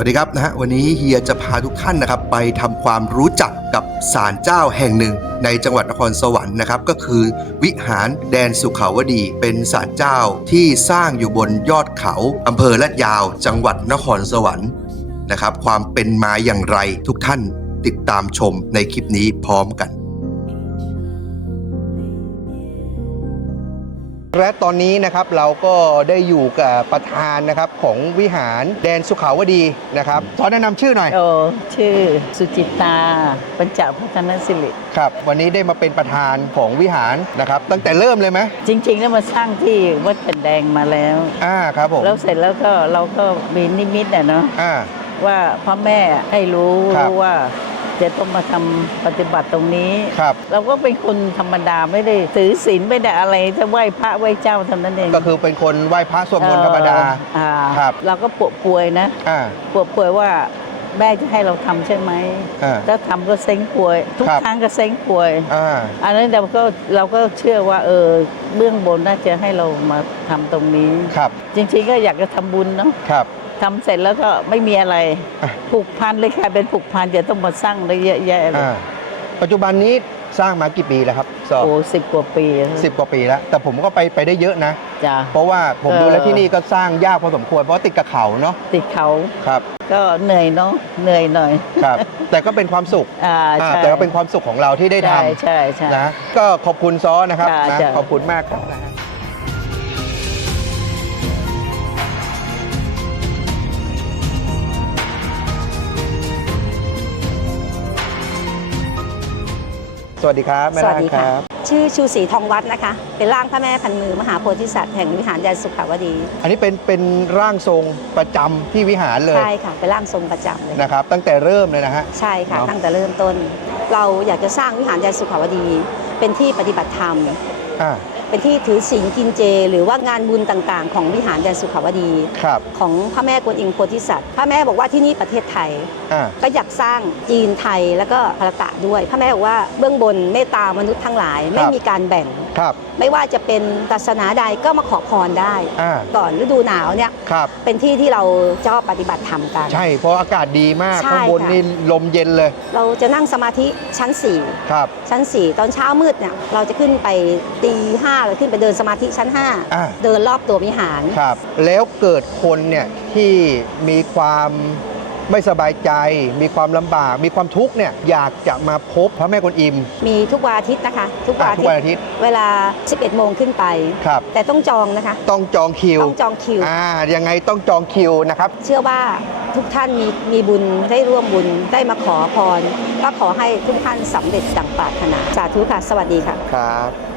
วัสดีครับนะฮะวันนี้เฮียจะพาทุกท่านนะครับไปทำความรู้จักกับศาลเจ้าแห่งหนึ่ง ในจังหวัดนครสวรรค์นะครับก็คือวิหารแดนสุขาวดี เป็นศาลเจ้าที่สร้างอยู่บนยอดเขาอำเภอลาดยาว จังหวัดนครสวรรค์นะครับ ความเป็นมาอย่างไรทุกท่านติดตามชมในคลิปนี้พร้อมกัน และตอนนี้นะครับเราก็ได้อยู่กับประธานนะครับของวิหารแดนสุขาวดีนะครับขอแนะนำชื่อหน่อย โอชื่อสุจิตาปัญจพัฒนสิริครับวันนี้ได้มาเป็นประธานของวิหารนะครับตั้งแต่เริ่มเลยไหมจริง ๆ แล้วมาสร้างที่วัดแผ่นแดงมาแล้ว อ่าครับผมแล้วเสร็จแล้วก็เราก็มีนิมิตอะเนาะอ่า ว่าพ่อแม่ให้รู้ครับ รู้ว่า จะต้องมาทำปฏิบัติตรงนี้ ครับ เราก็เป็นคนธรรมดาไม่ได้ถือศีลไม่ได้อะไรจะไหว้พระไหว้เจ้าเท่านั้นเอง ก็คือเป็นคนไหว้พระสวดมนต์ธรรมดาเอ่ออ่าครับ เราก็ปวดป่วยนะอ่าปวดป่วยว่าแม่จะให้เราทำใช่ไหมอ่าถ้าทำก็เซ้งป่วย ทุกครับครั้งก็เซ้งป่วยอ่าอันนั้นเราก็เราก็เชื่อว่าเออเบื้องบนน่าจะให้เรามาทำตรงนี้ครับ จริงๆก็อยากจะทำบุญเนาะครับ ทำเสร็จแล้วก็ไม่มีอะไรอะผูกพันเลยค่ะเป็นผูกพันจะต้องมาสร้างได้เยอะแยะเลยอ่าปัจจุบันนี้สร้างมากี่ปีแล้วครับสอบโอ้สิบกว่าปีแล้วสิบกว่าปีแล้ว แต่ผมก็ไปไปได้เยอะนะ จ้ะ เพราะว่าผมเออดูแล้วที่นี่ก็สร้างยากพอสมควรเพราะติดกับเขาเนาะติดเขาครับก็เหนื่อยเนาะเหนื่อยหน่อย ครับ แต่ก็เป็นความสุขอ่าอ่าใช่แต่ก็เป็นความสุขของเราที่ได้ทใช่ใช่ใช่ำนะก็ขอบคุณซอนะครับจ้ะนะจ้ะ ขอบคุณมากครับ สวัสดีครับแม่สวัร่าสงดีคค่ะรับชื่อชูศรีทองวัดนะคะ เป็นร่างพระแม่พันมือมหาโพธิสัตว์แห่งวิหารแดนสุขาวดี อันนี้เป็นเป็นร่างทรงประจำที่วิหารเลยใช่ค่ะ เป็นร่างทรงประจำเลย นะครับ ตั้งแต่เริ่มเลยนะฮะ ใช่ค่ะ เนอะ ตั้งแต่เริ่มต้น เราอยากจะสร้างวิหารแดนสุขาวดี เป็นที่ปฏิบัติธรรม อ่า เป็นที่ถือศีลกินเจ หรือว่างานบุญต่างๆ ของวิหารแดนสุขาวดี ครับ ของพระแม่กวนอิมโพธิสัตว์พระแม่บอกว่าที่นี่ประเทศไทย อ่า ก็อยากสร้างจีนไทยแล้วก็พระกะด้วยพระแม่บอกว่าเบื้องบนเมตตามนุษย์ทั้งหลาย ไม่มีการแบ่ง ครับ ไม่ว่าจะเป็นศาสนาใดก็มาขอพรได้ อ่า ก่อนฤดูหนาวเนี่ยครับ เป็นที่ที่เราชอบปฏิบัติธรรมกัน ใช่ เพราะอากาศดีมาก ใช่ข้างบนค่ะ นี่ลมเย็นเลย เราจะนั่งสมาธิชั้นครับ4ชั้น 4 ตอนเช้ามืดเนี่ยเราจะขึ้นไปตีห้าเราขึ้นไปเดินสมาธิชั้น อ่า 5 เดินรอบตัววิหาร ครับ แล้วเกิดคนเนี่ยที่มีความไม่สบายใจ มีความลำบาก มีความทุกข์เนี่ยอยากจะมาพบพระแม่กวนอิม มีทุกวันอาทิตย์นะคะ ทุกวันอะอาทุทิกตวันย์อาทิตย์ เวลา 11 โมงขึ้นไป ครับ แต่ต้องจองนะคะ ต้องจองคิวต้องจองคิว อ่ายังไงต้องจองคิวนะครับ เชื่อว่าทุกท่านมีมีบุญได้ร่วมบุญได้มาขอพร ก็ขอให้ทุกท่านสำเร็จดังปรารถนา สาธุค่ะ สวัสดีค่ะ ครับ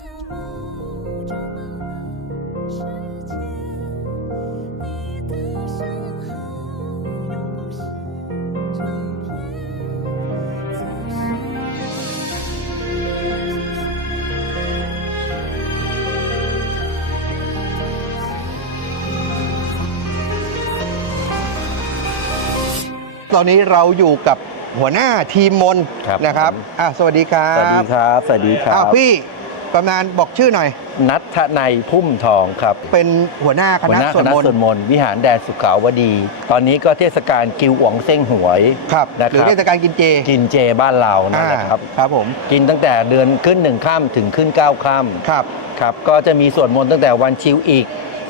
ตอนนี้เราอยู่กับหัวหน้าทีมมนครับนะครับผม อะสวัสดีครับสวัสดีครับ สวัสดีครัอ้าวบ พี่ประมาณบอกชื่อหน่อย นัทในยพุ่มทองครับเป็นหัวหน้าคหัวณะหน้าสควดณะมนสวดต์มนต์วิหารแดนสุขาวดี ตอนนี้ก็เทศกาลกิวอ๋องเส้งหวย ครับนะครับ หรือเทศกาลกินเจกินเจบ้านเรานั่นแหละครับ ครับผมกินตั้งแต่เดือนขึ้นหนึ่งข้ามถึงขึ้นเก้าข้ามครับ ครับ ก็จะมีสวดมนต์ตั้งแต่วันชิวอีก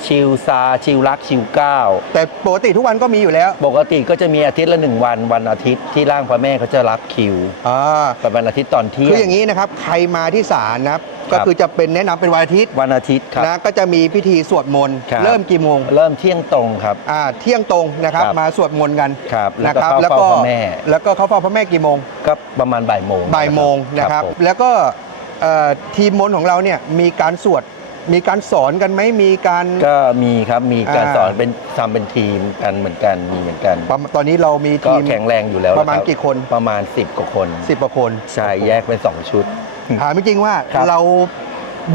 ชิวซา ชิวรัก ชิวเก้า แต่ปกติทุกวันก็มีอยู่แล้วปกติก็จะมีอาทิตย์ละหนึ่งวัน วันอาทิตย์ที่ร่างพระแม่เขาจะรับคิวอ่าเป็นวันอาทิตย์ตอนเที่ยคืออย่างงนี้นะครับ ใครมาที่ศาลนะครับ ครัก็บ คือจะเป็นแนะนำเป็นวันอาทิตย์วันอาทิตย์ครับ นะก็จะมีพิธีสวดมนต์ครับ เริ่มกี่โมงเริ่มเที่ยงตรงครับ อ่าเที่ยงตรงนะครับ ครับมาสวดมนต์กันครับนะครับแล้วก็เข้าเฝ้าพระแม่ แล้วก็เข้าเฝ้าพระแม่กี่โมง ก็ประมาณบ่ายโมงบ่ายโมงนะครับผมแล้วก็เอ่อทีมมนต์ของเราเนี่ยมีการสวด มีการสอนกันไหมมีการ ก็มีครับมีการอ่าสอนเป็นทำเป็นทีมกันเหมือนกันมีเหมือนกัน ประมาณตอนนี้เรามีก็ทีม แข็งแรงอยู่แล้วประมาณคบกี่คน ประมาณ 10 กว่าคนสิบกว่าคนใช่แยกเป็น 2 ชุด ถามจริงๆว่าครับ เรา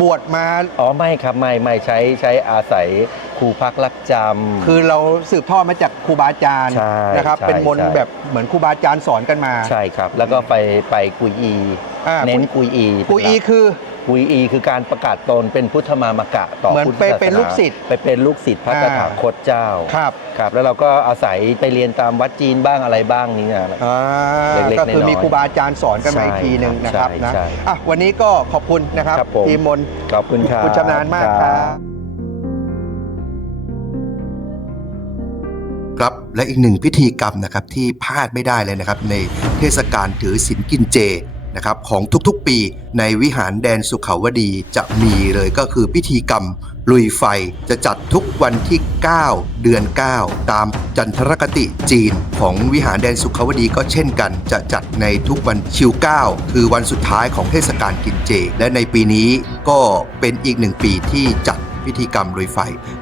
บวชมา อ๋อไม่ครับไม่ไม่ใช้ใช้อาศัยครูพักรักจำ คือเราสืบทอดมาจากครูบาอาจารย์ใช่นะครับ ใช่เป็นมนต์ใช่ แบบเหมือนครูบาอาจารย์สอนกันมา ใช่ครับ แล้วก็ไปไปกุยอี อ่า เน้นกุยอีกูอีเป็นหลัคือ วีอีคือการประกาศตนเป็นพุทธมามกะต่อเหมือนพุทธไปศาสนาเป็นลูกศิษย์ไปเป็นลูกศิษย์พระอ่า ตถาคตเจ้าครับครับ แล้วเราก็อาศัยไปเรียนตามวัดจีนบ้างอะไรบ้างนี่นะ อ่าเล็กๆก็คือน้อยๆมีครูบาอาจารย์สอนกันมาอีกทีหนึ่งนะครับใช่นะใช่อะวันนี้ก็ขอบคุณนะครับครับผม ทีมมนต์ขอบคุณครับ คุณชำนาญมากครับ ครับและอีกหนึ่งพิธีกรรมนะครับที่พลาดไม่ได้เลยนะครับในเทศกาลถือศีลกินเจ นะครับของทุกๆปีในวิหารแดนสุขาวดีจะมีเลยก็คือพิธีกรรมลุยไฟจะจัดทุกวันที่ 9 เดือน 9 ตามจันทรคติจีนของวิหารแดนสุขาวดีก็เช่นกัน จะจัดในทุกวันชิว 9 คือวันสุดท้ายของเทศกาลกินเจ และในปีนี้ก็เป็นอีกหนึ่งปีที่จัดพิธีกรรมลุยไฟ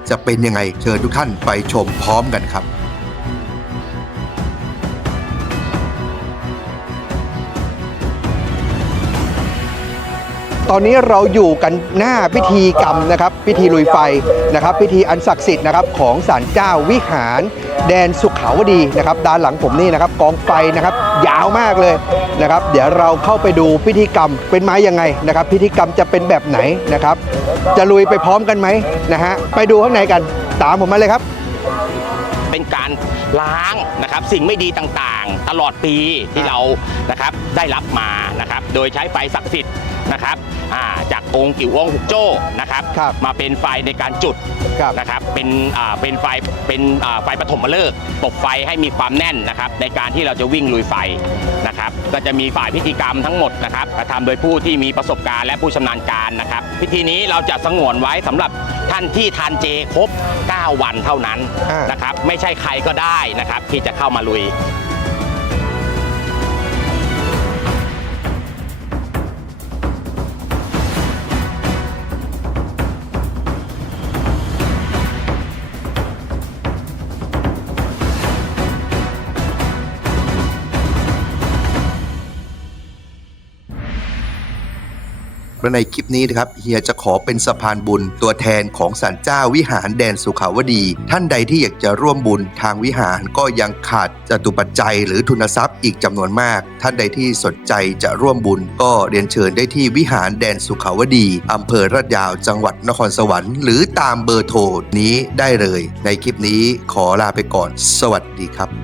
จะเป็นยังไงเชิญทุกท่านไปชมพร้อมกันครับ ตอนนี้เราอยู่กันหน้าพิธีกรรมนะครับ พิธีลุยไฟนะครับ พิธีอันศักดิ์สิทธิ์นะครับของศาลเจ้าวิหาร แดนสุขาวดีนะครับ ด้านหลังผมนี่นะครับ กองไฟนะครับยาวมากเลยนะครับ เดี๋ยวเราเข้าไปดูพิธีกรรมเป็นไม้ยังไงนะครับ พิธีกรรมจะเป็นแบบไหนนะครับ จะลุยไปพร้อมกันไหมนะฮะไปดูข้างในกันตามผมมาเลยครับเป็นการล้างนะครับสิ่งไม่ดีต่างๆ ตลอดปีที่เรานะครับได้รับมานะครับ โดยใช้ไฟศักดิ์สิทธิ์ นะครับอ่าจากองค์กิ่วองค์หุกโจ้นะครับ ครับมาเป็นไฟในการจุดครับ นะครับเป็นอ่าเป็นไฟเป็นอ่าไฟปฐมฤกษ์ตบไฟให้มีความแน่นนะครับ ในการที่เราจะวิ่งลุยไฟนะครับ ก็จะมีฝ่ายพิธีกรรมทั้งหมดนะครับกระทำโดยผู้ที่มีประสบการณ์และผู้ชำนาญการนะครับ พิธีนี้เราจะสงวนไว้สำหรับท่านที่ทานเจครบ 9 วันเท่านั้นอ่าน นะครับ ไม่ใช่ใครก็ได้นะครับที่จะเข้ามาลุย และในคลิปนี้นะครับเฮียจะขอเป็นสะพานบุญ ตัวแทนของศาลเจ้าวิหารแดนสุขาวดี ท่านใดที่อยากจะร่วมบุญทางวิหารก็ยังขาดจตุปัจจัย หรือทุนทรัพย์อีกจำนวนมาก ท่านใดที่สนใจจะร่วมบุญ ก็เรียนเชิญได้ที่วิหารแดนสุขาวดีอำเภอรัดยาวจังหวัดนครสวรรค์หรือตามเบอร์โทรนี้ได้เลย ในคลิปนี้ขอลาไปก่อน สวัสดีครับ